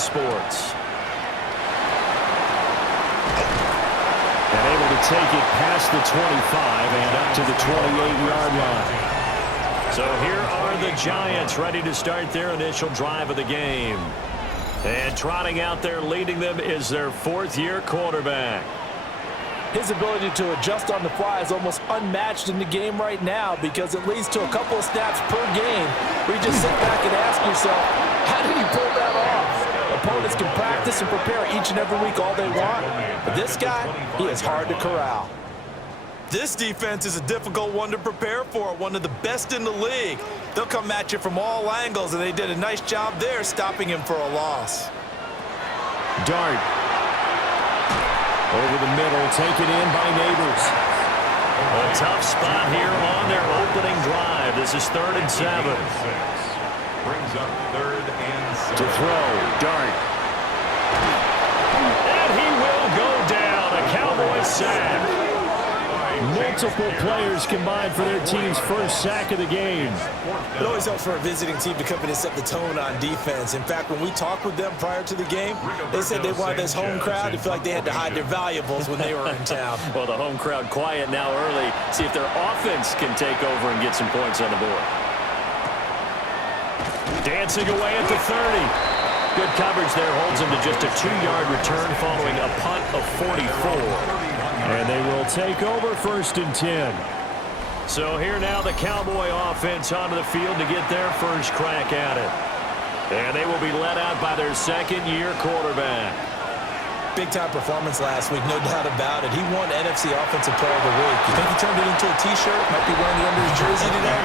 Sports. And able to take it past the 25 and up to the 28-yard line. So here are the Giants ready to start their initial drive of the game. And trotting out there leading them is their fourth-year quarterback. His ability to adjust on the fly is almost unmatched in the game right now because it leads to a couple of snaps per game where you just sit back and ask yourself, how did he pull that off? Opponents can practice and prepare each and every week all they want, but this guy, he is hard to corral. This defense is a difficult one to prepare for, one of the best in the league. They'll come at you from all angles, and they did a nice job there stopping him for a loss. Dart. Over the middle, taken in by Neighbors. A tough spot here on their opening drive. This is 3rd and 7. Brings up 3rd and 7. To throw, Dart. And he will go down. A Cowboys sack. Multiple players combined for their team's first sack of the game. It always helps for a visiting team to come in and set the tone on defense. In fact, when we talked with them prior to the game, they said they wanted this home crowd to feel like they had to hide their valuables when they were in town. Well, the home crowd quiet now early. See if their offense can take over and get some points on the board. Dancing away at the 30. Good coverage there holds him to just a 2-yard return following a punt of 44. And they will take over 1st and 10. So here now the Cowboy offense onto the field to get their first crack at it. And they will be led out by their second-year quarterback. Big-time performance last week, no doubt about it. He won NFC Offensive Player of the Week. You think he turned it into a T-shirt? Might be wearing it under his jersey today?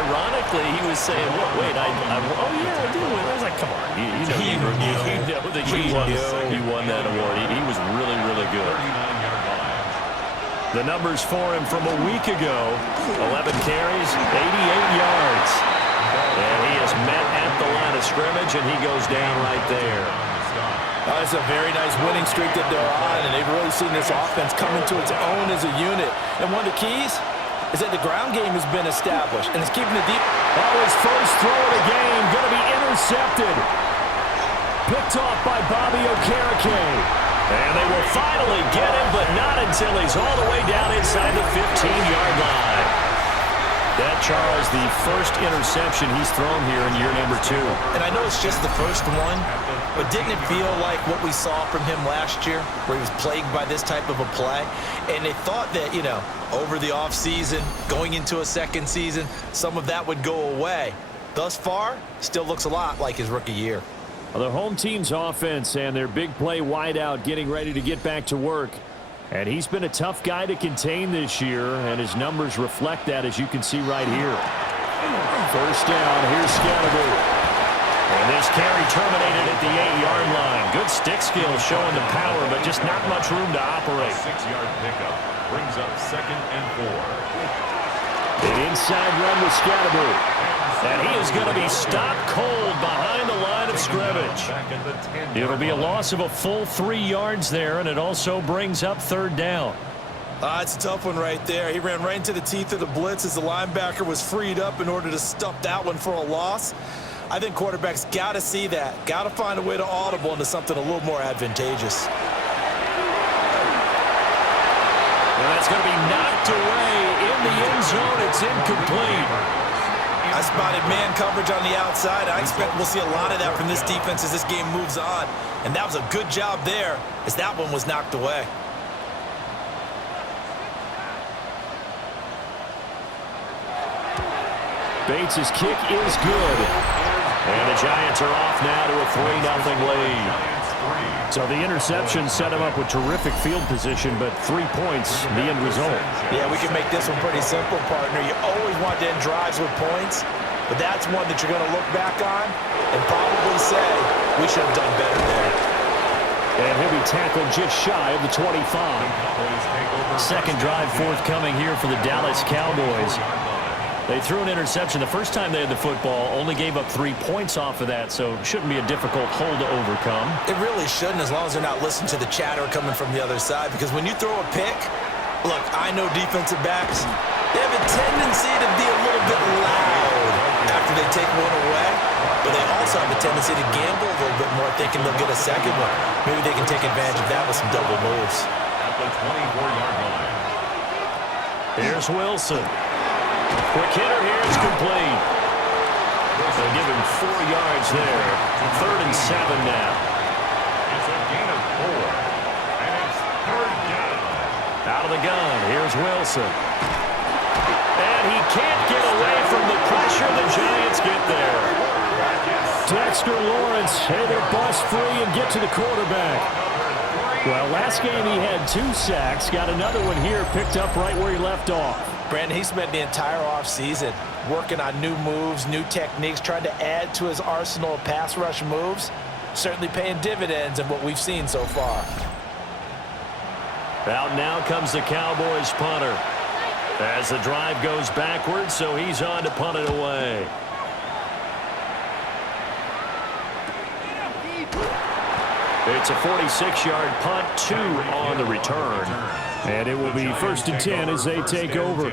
Ironically, he was saying, wait, oh, yeah, I do. I was like, come on. You know that he won that award. He was really, really good. The numbers for him from a week ago, 11 carries, 88 yards. And he is met at the line of scrimmage, and he goes down right there. It's a very nice winning streak that they're on, and they've really seen this offense come into its own as a unit. And one of the keys is that the ground game has been established, and it's keeping the deep. That was first throw of the game, going to be intercepted. Picked off by Bobby Okereke. And they will finally get him, but not until he's all the way down inside the 15-yard line. That, Charles, the first interception he's thrown here in year number 2. And I know it's just the first one, but didn't it feel like what we saw from him last year, where he was plagued by this type of a play? And they thought that, over the offseason, going into a second season, some of that would go away. Thus far, still looks a lot like his rookie year. Well, the home team's offense and their big play wideout getting ready to get back to work. And he's been a tough guy to contain this year, and his numbers reflect that, as you can see right here. First down, here's Scatterby. And this carry terminated at the 8-yard line. Good stick skills showing the power, but just not much room to operate. 6-yard pickup brings up 2nd and 4. An inside run with Scatterby. And he is going to be stopped cold behind the line of scrimmage. It'll be a loss of a full 3 yards there, and it also brings up 3rd down. It's a tough one right there. He ran right into the teeth of the blitz as the linebacker was freed up in order to stop that one for a loss. I think quarterbacks got to see that. Got to find a way to audible into something a little more advantageous. And that's going to be knocked away in the end zone. It's incomplete. I spotted man coverage on the outside. I expect we'll see a lot of that from this defense as this game moves on. And that was a good job there as that one was knocked away. Bates' kick is good. And the Giants are off now to a 3-0 lead. So the interception set him up with terrific field position, but 3 points, the end result. Yeah, we can make this one pretty simple, partner. You always want to end drives with points, but that's one that you're going to look back on and probably say, we should have done better there. And he'll be tackled just shy of the 25. Second drive forthcoming here for the Dallas Cowboys. They threw an interception the first time they had the football, only gave up 3 points off of that, so it shouldn't be a difficult hole to overcome. It really shouldn't, as long as they're not listening to the chatter coming from the other side, because when you throw a pick, look, I know defensive backs, they have a tendency to be a little bit loud after they take one away, but they also have a tendency to gamble a little bit more, thinking they'll get a second one. Maybe they can take advantage of that with some double moves. At the 24-yard line. Here's Wilson. Quick hitter here is complete. They'll give him 4 yards there. 3rd and 7 now. It's a gain of 4. And it's 3rd down. Out of the gun, here's Wilson. And he can't get away from the pressure. The Giants get there. Dexter Lawrence able to bust free and get to the quarterback. Well, last game he had 2 sacks. Got another one here, picked up right where he left off. Brandon, he spent the entire offseason working on new moves, new techniques, trying to add to his arsenal of pass rush moves. Certainly paying dividends in what we've seen so far. Out now comes the Cowboys punter. As the drive goes backwards, so he's on to punt it away. It's a 46-yard punt, 2 on the return. And it will be 1st and 10 as they take over.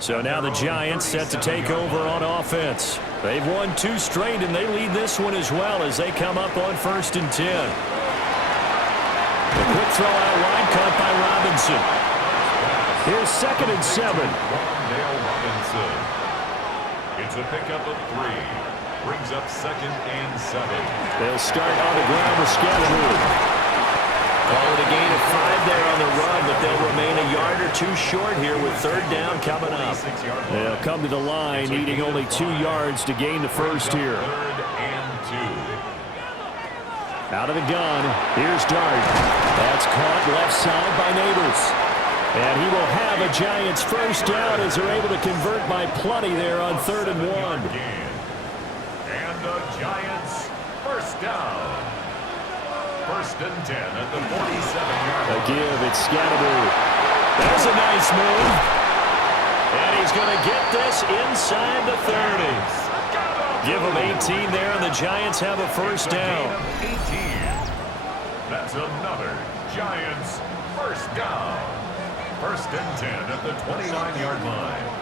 So now the Giants set to take over on offense. They've won 2 straight, and they lead this one as well as they come up on 1st and 10. The quick throw out wide, caught by Robinson. Here's 2nd and 7. Robinson. It's a pickup of 3. Brings up 2nd and 7. They'll start on the ground with Scatterwood. Call it a gain of 5 there on the run, but they'll remain a yard or 2 short here with 3rd down coming up. They'll come to the line, needing only 2 yards to gain the first here. 3rd and 2. Out of the gun, here's Dart. That's caught left side by Neighbors. And he will have a Giants first down as they're able to convert by plenty there on 3rd and 1. And the Giants first down. 1st and 10 at the 47-yard line. A give, it's Scatterwood. That's a nice move. And he's going to get this inside the 30. Give him 18 there, and the Giants have a first down. 18. That's another Giants first down. 1st and 10 at the 29-yard line.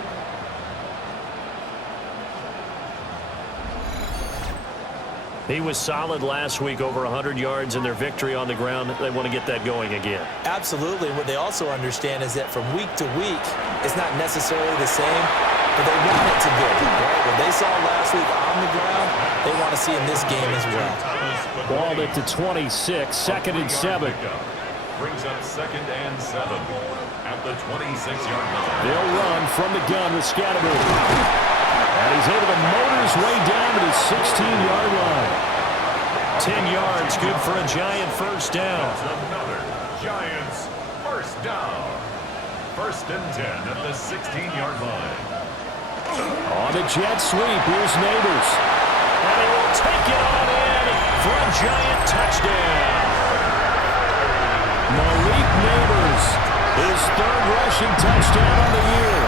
He was solid last week, over 100 yards in their victory on the ground. They want to get that going again. Absolutely. What they also understand is that from week to week, it's not necessarily the same, but they want it to be. Right? What they saw last week on the ground, they want to see in this game as well. Ball at the 26, 2nd and 7. Brings up 2nd and 7 at the 26-yard line. They'll run from the gun with Scatterwood. And he's able to motor his way down to the 16-yard line. 10 yards, good for a Giant first down. That's another Giants first down. 1st and 10 at the 16-yard line. On the jet sweep, here's Neighbors. And he will take it on in for a Giant touchdown. Malik Neighbors, his 3rd rushing touchdown on the year.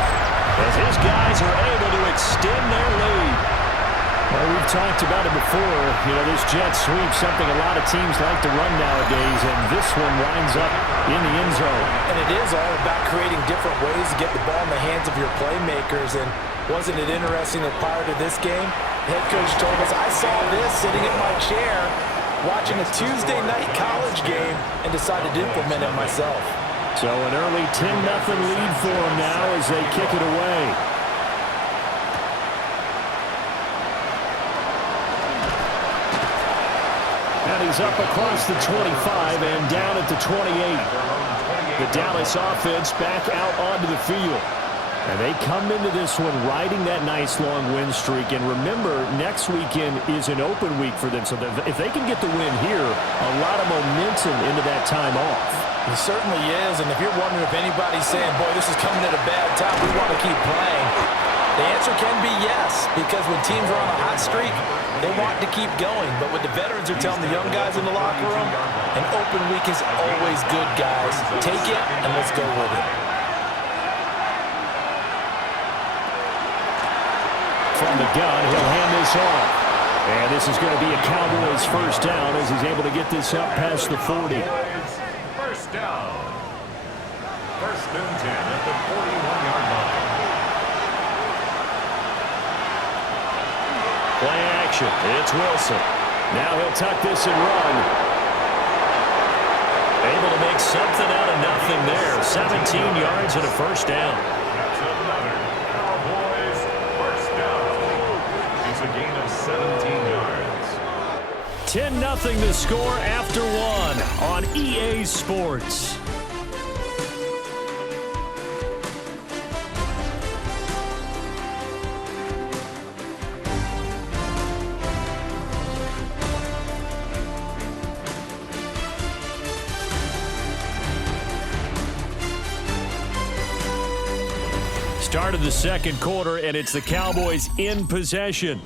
As his guys are able to extend their lead. Well, we've talked about it before. You know, this jet sweep, something a lot of teams like to run nowadays, and this one winds up in the end zone. And it is all about creating different ways to get the ball in the hands of your playmakers. And wasn't it interesting that prior to this game, head coach told us, I saw this sitting in my chair watching a Tuesday night college game and decided to implement it myself. So an early 10-0 lead for them now as they kick it away. And he's up across the 25 and down at the 28. The Dallas offense back out onto the field. And they come into this one riding that nice long win streak. And remember, next weekend is an open week for them. So if they can get the win here, a lot of momentum into that time off. It certainly is, and if you're wondering if anybody's saying, boy, this is coming at a bad time, we want to keep playing, the answer can be yes, because when teams are on a hot streak, they want to keep going. But what the veterans are telling the young guys in the locker room, an open week is always good, guys. Take it, and let's go with it. From the gun, he'll hand this off. And this is going to be a Cowboys first down as he's able to get this up past the 40. First down. 1st and 10 at the 41-yard line. Play action. It's Wilson. Now he'll tuck this and run. Able to make something out of nothing there. 17 yards and a first down. That's another Cowboys first down. It's a gain of 17 yards. 10-0 the score after one on EA Sports. Start of the second quarter, and it's the Cowboys in possession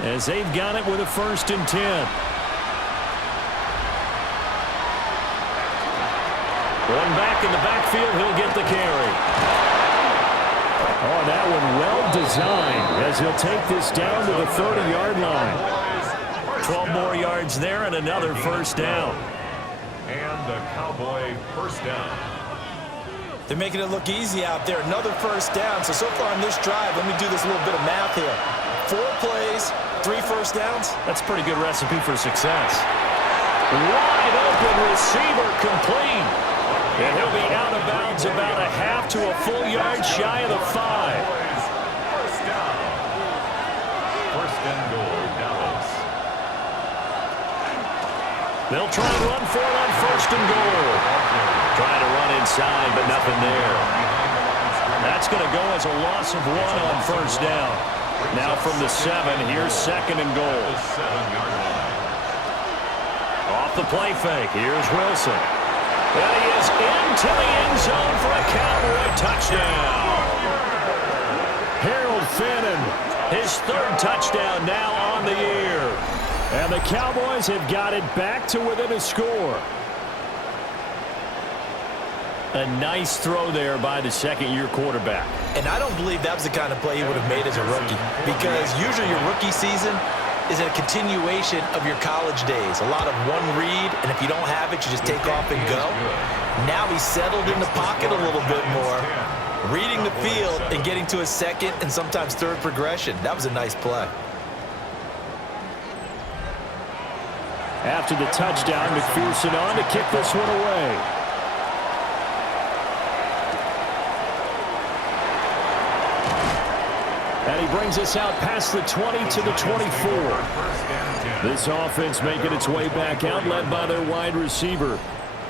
as they've got it with a 1st and 10. One back in the backfield, he'll get the carry. Oh, that one well designed as he'll take this down to the 30-yard line. 12 more yards there and another first down. And the Cowboy first down. They're making it look easy out there. Another first down. So far on this drive, let me do this little bit of math here. 4 plays, 3 first downs. That's a pretty good recipe for success. Wide open receiver complete. And he'll be out of bounds about a half to a full yard shy of the 5. First down. First and goal, Dallas. They'll try and run for it on 1st and goal. Trying to run inside, but nothing there. That's going to go as a loss of 1 on first down. Now from the 7, here's 2nd and goal. 7-yard line. Off the play fake, here's Wilson. And he is into the end zone for a Cowboy touchdown. Harold Fannin, his 3rd touchdown now on the year. And the Cowboys have got it back to within a score. A nice throw there by the second-year quarterback. And I don't believe that was the kind of play he would have made as a rookie, because usually your rookie season is a continuation of your college days. A lot of one read, and if you don't have it, you just take off and go. Now he's settled in the pocket a little bit more, reading the field and getting to a 2nd and sometimes 3rd progression. That was a nice play. After the touchdown, McPherson on to kick this one away. And he brings us out past the 20 to the 24. This offense making its way back out, led by their wide receiver.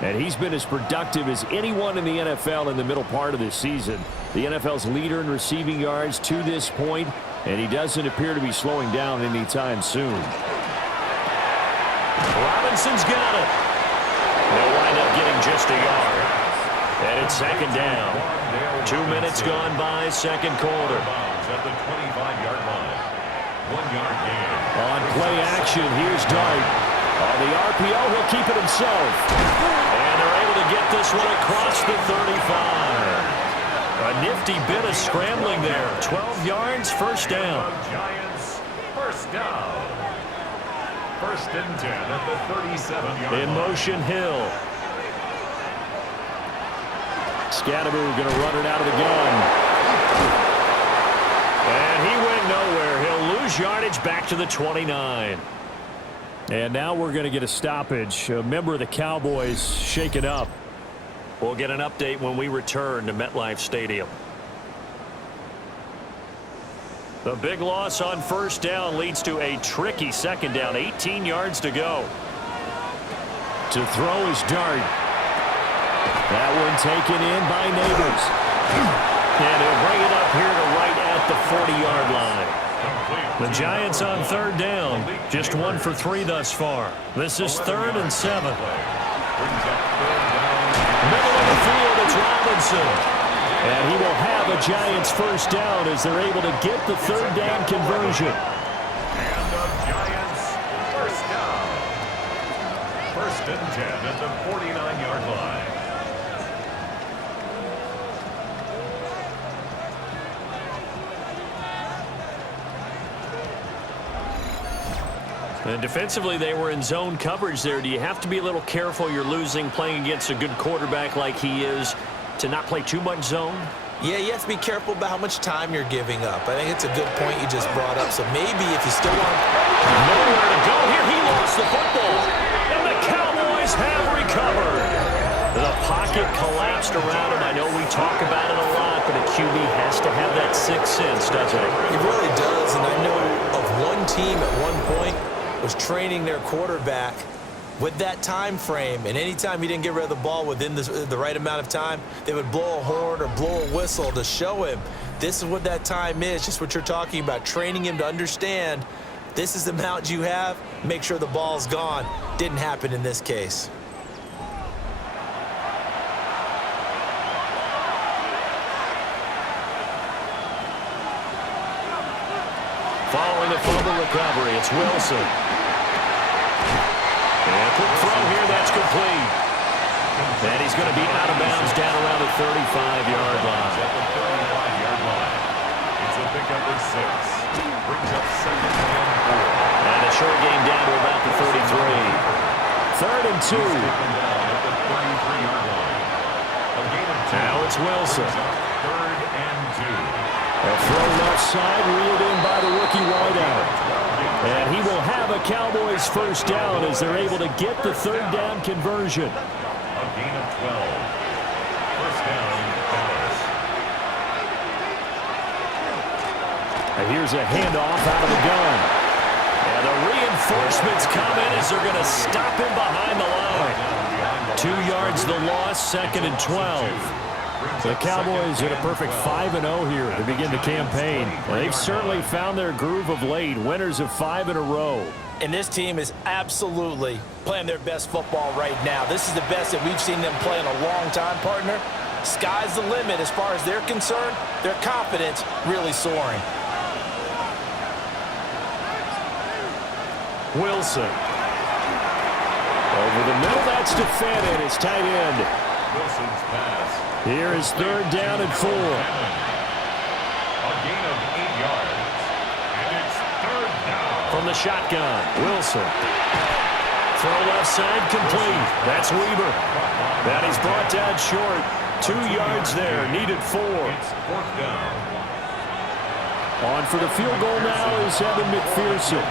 And he's been as productive as anyone in the NFL in the middle part of this season. The NFL's leader in receiving yards to this point, and he doesn't appear to be slowing down anytime soon. Robinson's got it. They'll wind up getting just a yard. And it's 2nd down. 2 minutes gone by, second quarter. At the 25-yard line. 1-yard gain. On play action, here's Dart. On the RPO, he'll keep it himself. And they're able to get this one across the 35. A nifty bit of scrambling there. 12 yards, first down. Giants first down. 1st and 10 at the 37-yard line. In motion, Hill. Scatterby going to run it out of the gun. And he went nowhere. He'll lose yardage back to the 29. And now we're going to get a stoppage. A member of the Cowboys shaken up. We'll get an update when we return to MetLife Stadium. The big loss on first down leads to a tricky 2nd down. 18 yards to go. To throw is Dart. That one taken in by Neighbors. And he'll bring it up here to right at the 40-yard line. The Giants on 3rd down. Just 1 for 3 thus far. This is 3rd and 7. Middle of the field, it's Robinson. And he will have a Giants first down as they're able to get the 3rd down conversion. And the Giants first down. 1st and 10 at the 49-yard line. And defensively, they were in zone coverage there. Do you have to be a little careful? You're losing, playing against a good quarterback like he is, to not play too much zone? Yeah, you have to be careful about how much time you're giving up. I think it's a good point you just brought up. So maybe if you still want... Nowhere to go here. He lost the football. And the Cowboys have recovered. The pocket collapsed around him. I know we talk about it a lot, but a QB has to have that sixth sense, doesn't it? It really does. And I know of one team at one point was training their quarterback with that time frame, and anytime he didn't get rid of the ball within the right amount of time, they would blow a horn or blow a whistle to show him this is what that time is, just what you're talking about, training him to understand this is the amount you have, make sure the ball's gone. Didn't happen in this case. Following the fumble recovery, it's Wilson. And a quick throw here, that's complete. And he's going to be out of bounds down around the 35-yard line. It's a pickup of 6. Brings up 2nd and 4. And a short game down to about the 33. 3rd and 2. Now it's Wilson. 3rd and 2. A throw left side, reeled in by the rookie wideout. And he will have a Cowboys first down as they're able to get the 3rd down conversion. A gain of 12. First down, Dallas. And here's a handoff out of the gun. And the reinforcements come in as they're going to stop him behind the line. 2 yards the loss, 2nd and 12. The Cowboys in a perfect 5-0 here to begin the campaign. They've certainly found their groove of late, winners of 5 in a row. And this team is absolutely playing their best football right now. This is the best that we've seen them play in a long time, partner. Sky's the limit as far as they're concerned. Their confidence really soaring. Wilson. Over the middle, that's defended. It's tight end. Wilson's pass. Here is 3rd down and 4. A gain of 8 yards. And it's 3rd down. From the shotgun, Wilson. Throw left side complete. That's Weber. That he's brought down short. 2 yards there, needed 4. It's 4th down. On for the field goal now is Evan McPherson.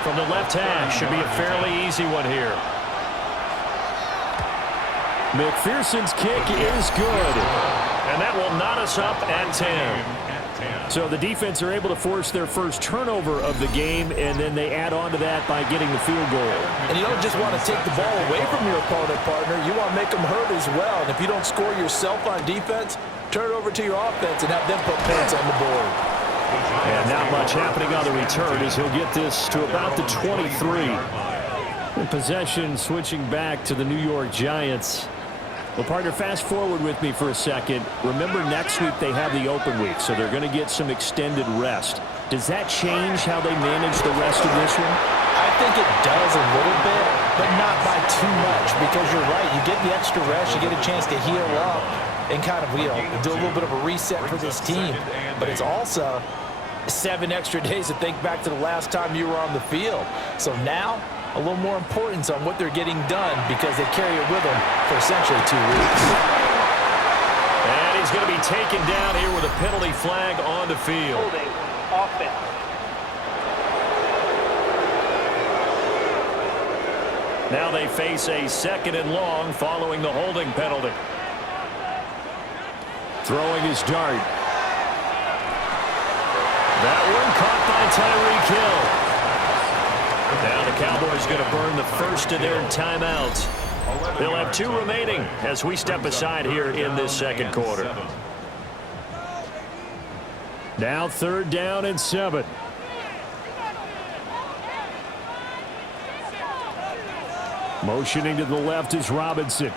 From the left hash, should be a fairly easy one here. McPherson's kick is good. And that will knot us up at 10. So the defense are able to force their first turnover of the game, and then they add on to that by getting the field goal. And you don't just want to take the ball away from your opponent, partner. You want to make them hurt as well. And if you don't score yourself on defense, turn it over to your offense and have them put points on the board. And not much happening on the return as he'll get this to about the 23. In possession switching back to the New York Giants. Well, partner, fast forward with me for a second. Remember, next week they have the open week, so they're going to get some extended rest. Does that change how they manage the rest of this one? I think it does a little bit, but not by too much, because you're right. You get the extra rest, you get a chance to heal up and kind of, do a little bit of a reset for this team. But it's also 7 extra days to think back to the last time you were on the field. So now, a little more importance on what they're getting done because they carry it with them for essentially 2 weeks. And he's going to be taken down here with a penalty flag on the field. Holding offense. Now they face a 2nd and long following the holding penalty. Throwing his dart. That one caught by Tyreek Hill. Now the Cowboys going to burn the first of their timeouts. They'll have 2 remaining as we step aside here in this 2nd quarter. Now 3rd down and 7. Motioning to the left is Robinson.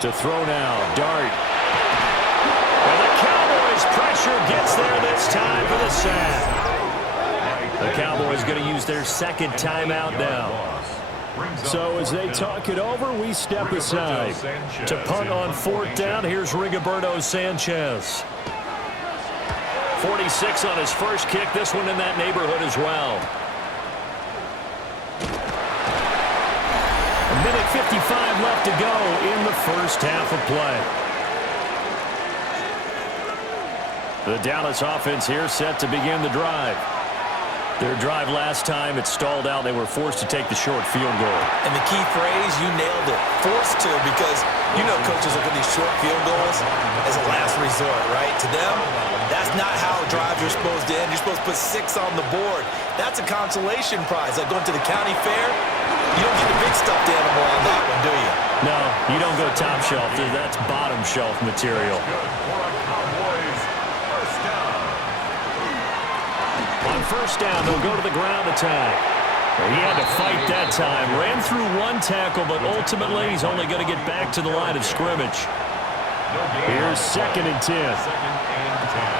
To throw now, Dart. And the Cowboys pressure gets there this time for the sack. The Cowboys going to use their 2nd timeout now. So as they talk it over, we step aside. To punt on 4th down, here's Rigoberto Sanchez. 46 on his first kick, this one in that neighborhood as well. A minute 55 left to go in the first half of play. The Dallas offense here set to begin the drive. Their drive last time, it stalled out. They were forced to take the short field goal. And the key phrase, you nailed it. Forced to, because you know coaches look at these short field goals as a last resort, right? To them, that's not how drives are supposed to end. You're supposed to put 6 on the board. That's a consolation prize. Like going to the county fair, you don't get the big stuffed animal on that one, do you? No, you don't go top shelf. That's bottom shelf material. On first down, they'll go to the ground attack. He had to fight that time. Ran through one tackle, but ultimately he's only going to get back to the line of scrimmage. Here's 2nd and 10.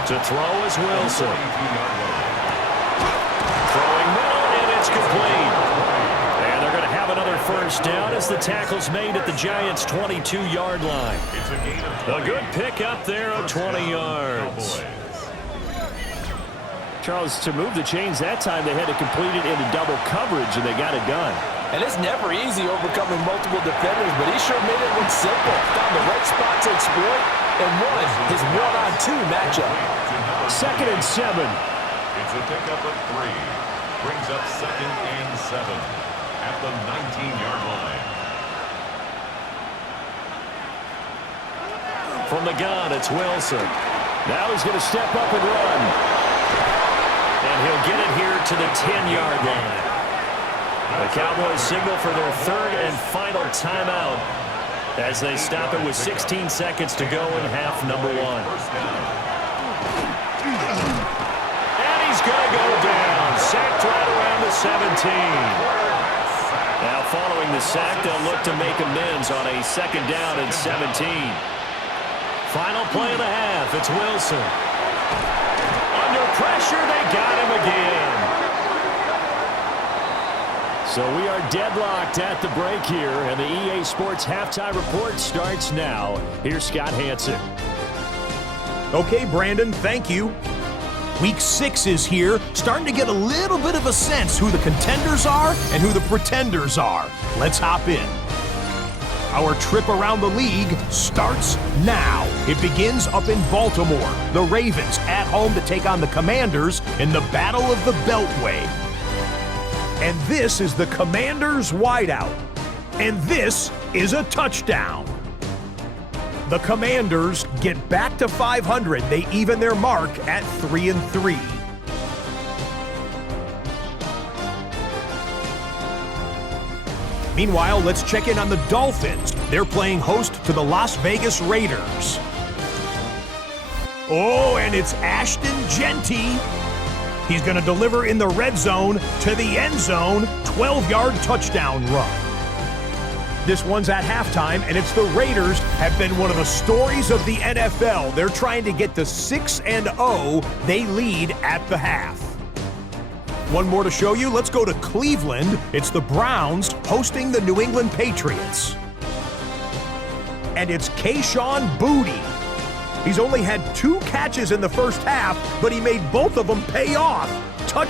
To throw is Wilson. Throwing middle, and it's complete. And they're going to have another first down as the tackle's made at the Giants' 22-yard line. A good pick up there of 20 yards. Charles, to move the chains that time, they had to complete it into double coverage, and they got it done. And it's never easy overcoming multiple defenders, but he sure made it look simple. Found the right spot to exploit and won his 1-on-2 matchup. 2nd and 7. It's a pickup of 3. Brings up 2nd and 7 at the 19-yard line. From the gun, it's Wilson. Now he's going to step up and run. And he'll get it here to the 10-yard line. The Cowboys signal for their 3rd and final timeout as they stop it with 16 seconds to go in half number 1. And he's going to go down. Sacked right around the 17. Now following the sack, they'll look to make amends on a 2nd down and 17. Final play of the half. It's Wilson. Under pressure, they got him again. So we are deadlocked at the break here, and the EA Sports Halftime Report starts now. Here's Scott Hansen. Okay, Brandon, thank you. Week 6 is here, starting to get a little bit of a sense who the contenders are and who the pretenders are. Let's hop in. Our trip around the league starts now. It begins up in Baltimore. The Ravens at home to take on the Commanders in the Battle of the Beltway. And this is the Commanders' wideout. And this is a touchdown. The Commanders get back to 500. They even their mark at 3-3. Meanwhile, let's check in on the Dolphins. They're playing host to the Las Vegas Raiders. Oh, and it's Ashton Genty. He's going to deliver in the red zone to the end zone, 12-yard touchdown run. This one's at halftime, and it's the Raiders have been one of the stories of the NFL. They're trying to get to 6-0. They lead at the half. One more to show you. Let's go to Cleveland. It's the Browns hosting the New England Patriots. And it's Kayshon Boutte. He's only had 2 catches in the first half, but he made both of them pay off. Touchdown.